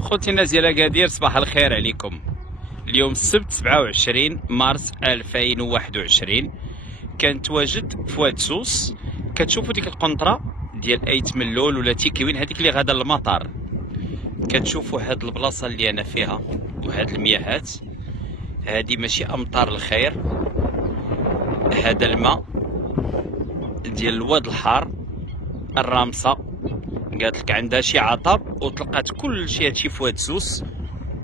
خوتي الناس ديال اكادير، صباح الخير عليكم. اليوم السبت 27 مارس 2021 كنتواجد في واد سوس. كتشوفوا ديك القنطره ديال ايت ملول ولا تيكيوين، هذيك اللي غادا للمطار. كتشوفوا هاد البلاصه اللي انا فيها وهاد المياهات، هادي ماشي امطار الخير، هذا الماء ديال الواد الحار. الرامصه قالت لك عندها شي عطب وطلقات كل شيء هادشي في واد سوس.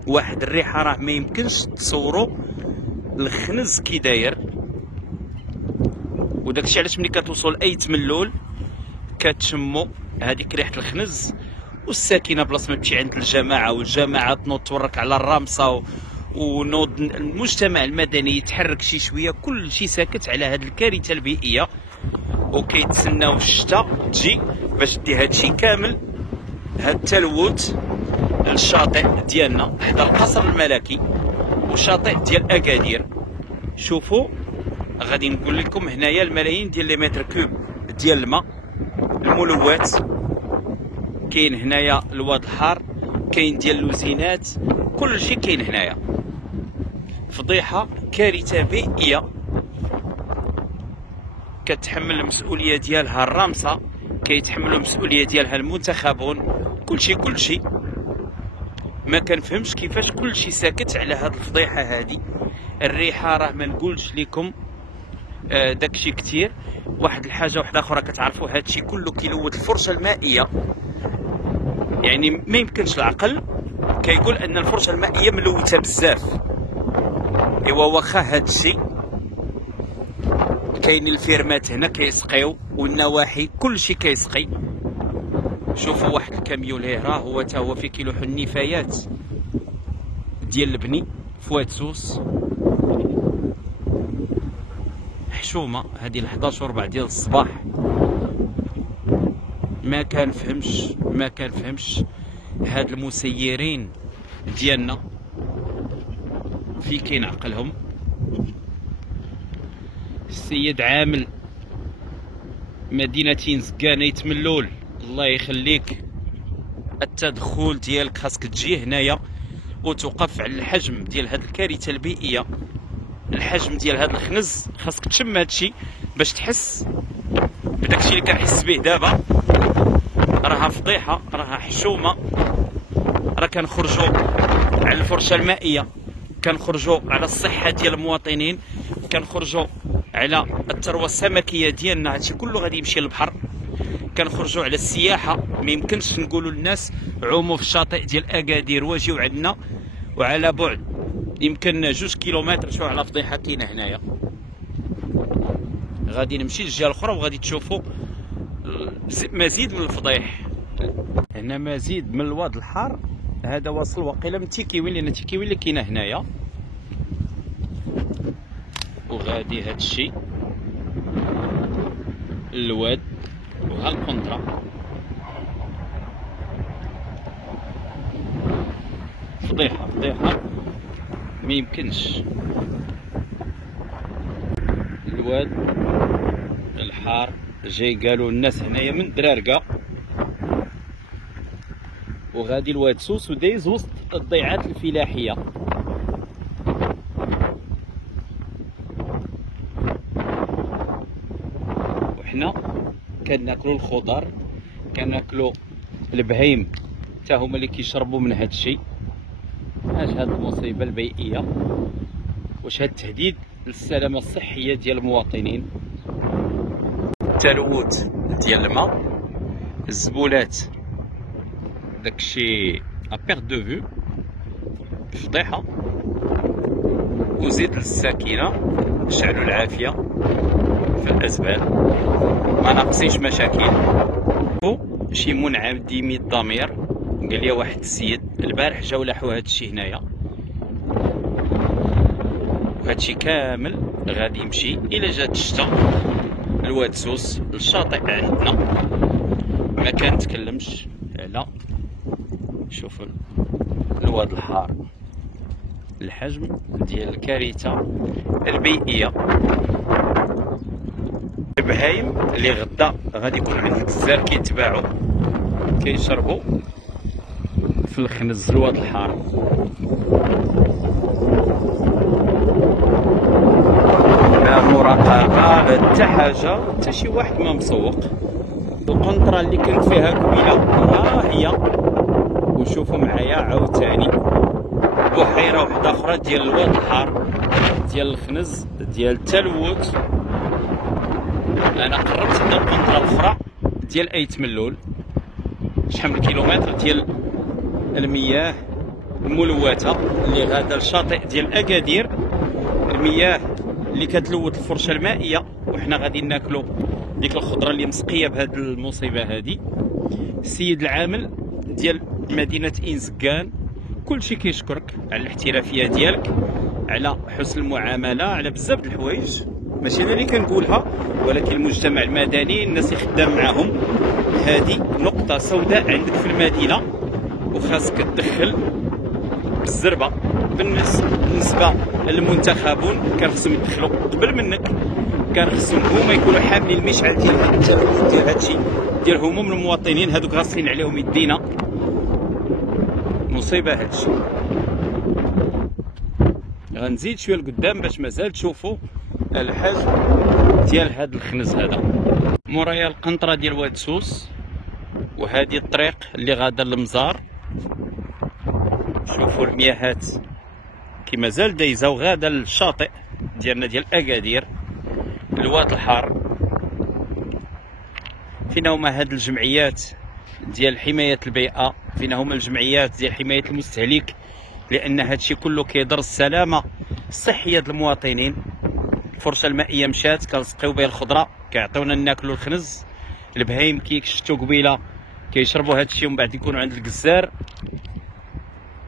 واحد الريحه راه ما يمكنش تصوروا الخنز كي داير. وداكشي علاش ملي كتوصل اي تملول كتشموا هذيك ريحه الخنز. والساكنه بلاصه ما تمشي عند الجماعه والجماعه تنوض تورك على الرامصه ونوض المجتمع المدني يتحرك شي شويه، كل شيء ساكت على هذه الكارثه البيئيه. وكيتسناو الشتاء تجي باش دي هادشي كامل، هاد التلوث للشاطئ ديالنا حدا القصر الملكي وشاطئ ديال اكادير. شوفوا غادي نقول لكم هنايا الملايين ديال لي متر كوب ديال الماء الملوث. كاين هنايا الواد الحار، كاين ديال اللوزينات، كل شيء كاين هنايا. فضيحه، كارثه بيئيه كتحمل المسؤوليه ديالها الرامصه، كيتحملوا المسؤوليه ديالها المنتخبون. كلشي ما كنفهمش كيفاش كلشي ساكت على هاد الفضيحه هادي. الريحه راه ما نقولش لكم داكشي كتير. واحد الحاجه واحده اخرى، كتعرفوا هادشي كله كيلوث الفرشه المائيه. يعني ما يمكنش العقل كيقول ان الفرشه المائيه ملوثه بزاف. ايوا واخا هادشي كاين الفيرمات هنا كيسقيو والنواحي كلشي كيسقي. شوفوا واحد الكاميون ليه راه هو تا هو فيه كيلوحوا النفايات ديال البني في واد سوس. حشومه هذه 11:15 ديال الصباح. ما كنفهمش هاد المسيرين ديالنا في كاين عقلهم. السيد عامل مدينة زكانة يتملول، الله يخليك، التدخل ديالك خاصك تجي هنايا وتوقف على الحجم ديال هاد الكارثة البيئية. الحجم ديال هاد الخنز خاصك تشم هادشي باش تحس بداكشي اللي كنحس به دابا. راها فضيحة، راها حشومة. راه كنخرجوا على الفرشة المائية، كنخرجوا على الصحة ديال المواطنين، كنخرجوا على الثروة السمكية ديالنا. هادشي كله غادي يمشي للبحر. كنخرجوا على السياحة. ما يمكنش نقولوا للناس عوموا في الشاطئ ديال اكادير واجيو عندنا وعلى بعد يمكن 2 كيلومتر. شوف على فضيحة كاينة هنايا. غادي نمشي للجهة الأخرى وغادي تشوفوا مزيد من الفضيح. هنا مزيد من الواد الحار. هذا واصل واقيلا من تيكيوين، لان تيكيوين اللي كاينه هنايا. وغادي هادشي الواد وها القنطرة. فضيحة ما يمكنش. الواد الحار جاي قالوا الناس هنايا من درارقة، وغادي الواد سوس ودايز وسط الضيعات الفلاحية. وحنا كناكلوا الخضر، كناكلوا البهايم حتى هما اللي كيشربوا من هاد الشيء. اش هاد المصيبه البيئيه، واش هاد التهديد للسلامه الصحيه ديال المواطنين. التلوث ديال الماء، الزبولات، داكشي ابيغ دو فيو، فضيحه. وزيد للساكنه شعلوا العافيه في الازبال، ما ناقصينش مشاكل. شي منعدمي الضمير. قال لي واحد السيد البارح جاو لاحوا هادشي هنايا، وهادشي كامل غادي يمشي الى جات الشتا الواد سوس الشاطئ عندنا. ما كنتكلمش على شوفوا الواد الحار، الحجم ديال الكارثه البيئيه. البهايم اللي غدا غادي يكون عندهم بزاف كيتباعوا كيشربوا في الخنز الواد الحار. لا مراقبه لا حتى حاجه، حتى شي واحد ما مسوق. القنطره اللي كانت فيها قبيله ها هي، وشوفوا معايا عاوتاني بحيره وحده اخرى ديال الواد الحار، ديال الخنز، ديال التلوث. انا قربت حدا القنطره الاخرى ديال ايت ملول. شحال من كيلومتر ديال المياه الملوثه اللي غاده للشاطئ ديال اكادير، المياه اللي كتلوث الفرشه المائيه، وحنا غادي ناكلوا ديك الخضره اللي مسقيه بهاد المصيبه هادي. السيد العامل ديال مدينه انزكان كلشي كيشكرك على الاحترافيه ديالك، على حسن المعامله، على بزاف د الحوايج، ماشي انا اللي كنقولها ولكن المجتمع المدني، الناس اللي خدام معاهم. هذه نقطه سوداء عندك في المدينه وخاصك تدخل بالزربه. بالنسبه للمنتخبون كان خصهم يدخلوا قبل منك، كان خصهم هما يكونوا حاملين المشعل ديال التلوث ديال هادشي ديال هموم المواطنين. هادوك غاسلين عليهم يدينا، مصيبه هادشي. غنزيد شويه لقدام باش مازال تشوفوا الحجم ديال هاد الخنز هذا. مورايا القنطره ديال واد سوس، وهذه الطريق اللي غاده للمزار. شوفوا المياهات كي مازال دايزه وغاده للشاطئ ديالنا ديال اكادير، الواد الحار. فينا هما هاد الجمعيات ديال حمايه البيئه، فينا هما الجمعيات ديال حمايه المستهلك، لان هادشي كله كيضر السلامه الصحيه ديال المواطنين. الفرشه المائيه مشات، كنسقيو بها الخضره، كيعطيونا ناكلوا الخنز. البهايم كي شفتوا قبيله كيشربوا هادشي ومن بعد يكونوا عند الجزار.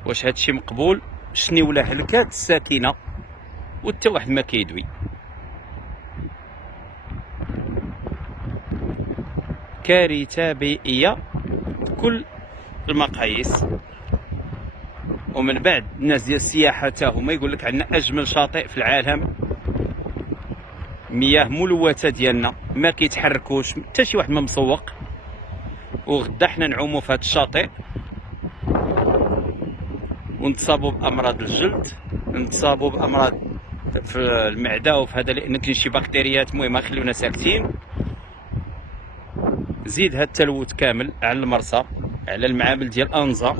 واش هادشي مقبول؟ شني ولا هلكات الساكنه وحتى واحد ما كيدوي. كارثه بيئيه بكل المقاييس. ومن بعد الناس ديال السياحه حتى هما يقول لك عندنا اجمل شاطئ في العالم، مياه ملوثه ديالنا ما كيتحركوش، حتى شي واحد ما مسوق. وغدا حنا نعوموا في هذا الشاطئ ونتصابوا بامراض الجلد، نتصابوا بامراض في المعده وفي هذا، لان كاين شي بكتيريات مهمه خليونا ساكتين. زيد هاد التلوث كامل على المرسى، على المعامل ديال انزا،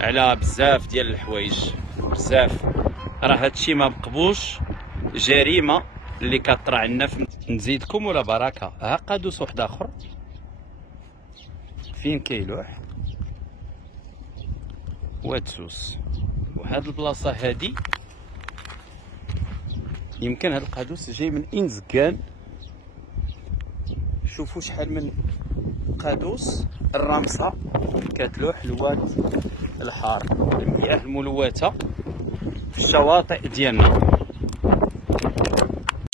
على بزاف ديال الحوايج، بزاف. راه هادشي ما مقبوش، جريمه اللي كطرا عندنا. نزيدكم ولا بركه. ها قادوس واحد اخر فين كيلوح واد سوس. وهاد البلاصه هادي يمكن هاد القادوس جاي من انزكان. شوفوا شحال من قادوس الرامصه كتلوح الواد الحار، المياه الملوثه في الشواطئ ديالنا.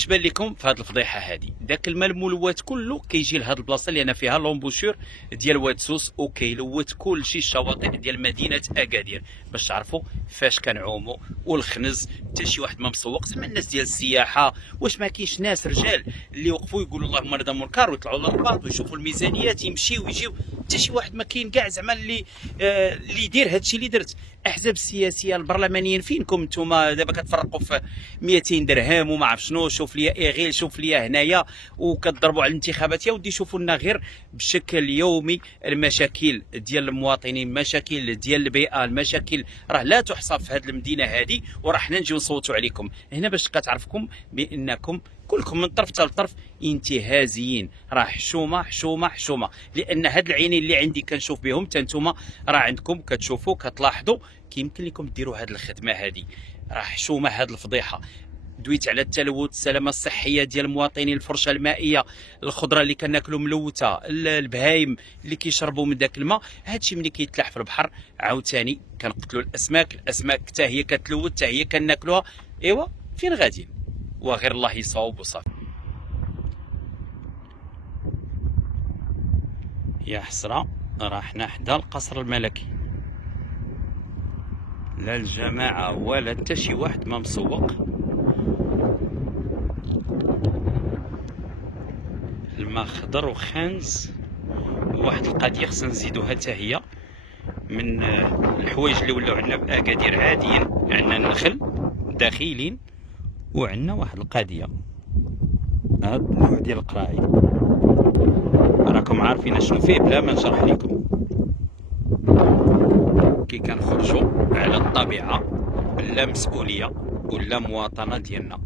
اش بان لكم في هذه الفضيحه هذه؟ داك الماء الملوث كله كيجي لهاد البلاصه اللي انا فيها لومبوشور ديال واد سوس، وكيلوث كلشي الشواطئ ديال مدينه اكادير. باش تعرفوا فاش كنعوموا والخنز حتى شي واحد ما مسوق. زعما الناس ديال السياحه، واش ما كاينش ناس رجال اللي يوقفوا يقولوا اللهم رضا منكر ويطلعوا للرباط ويشوفوا الميزانيات يمشيو ويجيو؟ حتى شي واحد ما كاين كاع زعما اللي يدير هادشي اللي درت. احزاب السياسيه البرلمانيين فينكم نتوما؟ دابا كتفرقوا في 200 درهم وما عرف شنو. شوف ليا ايغيل، شوف ليا هنايا، وكتضربوا على الانتخابات. يا ودي شوفوا لنا غير بشكل يومي المشاكل ديال المواطنين، مشاكل ديال البيئه، المشاكل راه لا تحصى في هذه المدينه هذه. وراه حنا نجيو نصوتوا عليكم هنا باش كتعرفكم بانكم كلكم من طرف حتى لطرف انتهازيين. راه حشومه حشومه حشومه، لان هاد العينين اللي عندي كنشوف بهم حتى نتوما راه عندكم كتشوفوا كتلاحظوا كيمكن لكم ديروا هاد الخدمه هادي. راه حشومه هاد الفضيحه. دويت على التلوث، السلامه الصحيه ديال المواطنين، الفرشه المائيه، الخضره اللي كناكلوا ملوثه، البهايم اللي كيشربوا من داك الماء. هادشي ملي كيتلاح في البحر عاوتاني كنقتلوا الاسماك، الاسماك حتى هي كتلوث، حتى هي كناكلوها. ايوا فين غاديين؟ وغير الله يصاوب وصافي. يا حسره، راه حنا حدا القصر الملكي، لا الجماعه ولا حتى شي واحد ما مسوق. الماء خضر وخانز. واحد القضيه خصنا نزيدوها حتى هي، من الحوايج اللي ولاو عندنا باكادير عاديين. عندنا النخل داخلين، وعندنا واحد القضيه، هاد النوع ديال القراعي راكم عارفين اشنو فيه بلا ما نشرح لكم. كي كنخرجوا على الطبيعه بلا مسؤوليه ولا مواطنه ديالنا.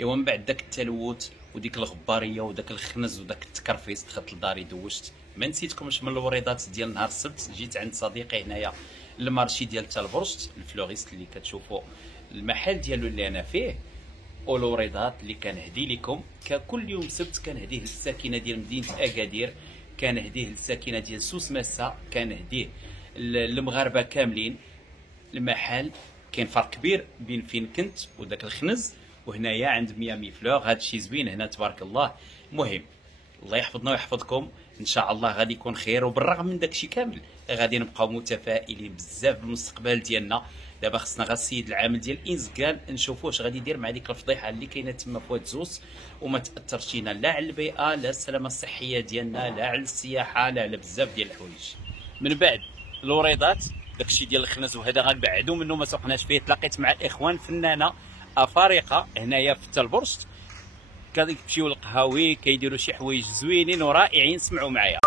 ايوا من بعد داك التلوث وديك الغباريه وداك الخنز وداك التكرفيس دخلت لداري دوشت. ما نسيتكمش من الوريضات ديال نهار السبت، جيت عند صديقي هنايا المارشي ديال تالبرشت الفلوريست اللي كتشوفوا المحل ديالو اللي انا فيه، والوريضات اللي كنهدي لكم ككل يوم سبت. كنهديه للساكنه ديال مدينه اكادير، كنهديه للساكنه ديال سوس مسا، كنهديه للمغاربه كاملين. المحل كاين فرق كبير بين فين كنت وداك الخنز وهنايا عند ميامي فلور. هادشي زوين هنا تبارك الله. المهم الله يحفظنا ويحفظكم، ان شاء الله غادي يكون خير. وبالرغم من داكشي كامل غادي نبقاو متفائلين بزاف بالمستقبل ديالنا. دابا خصنا غير السيد العامل ديال الانسكان نشوفوا واش غادي يدير مع ديك الفضيحه اللي كاينه تما في واد زوس، وما تاثرش لينا لا على البيئه لا السلامه الصحيه ديالنا لا على السياحه لا على بزاف ديال الحوايج. من بعد الوريضات داكشي ديال الخنز وهذا غنبعدوا منه ما سوقناش فيه. تلاقيت مع الاخوان فنانه افارقه هنايا في تالبرشت، كيمشيو للقهاوي كيديروا شي حوايج زوينين ورائعين. سمعوا معايا.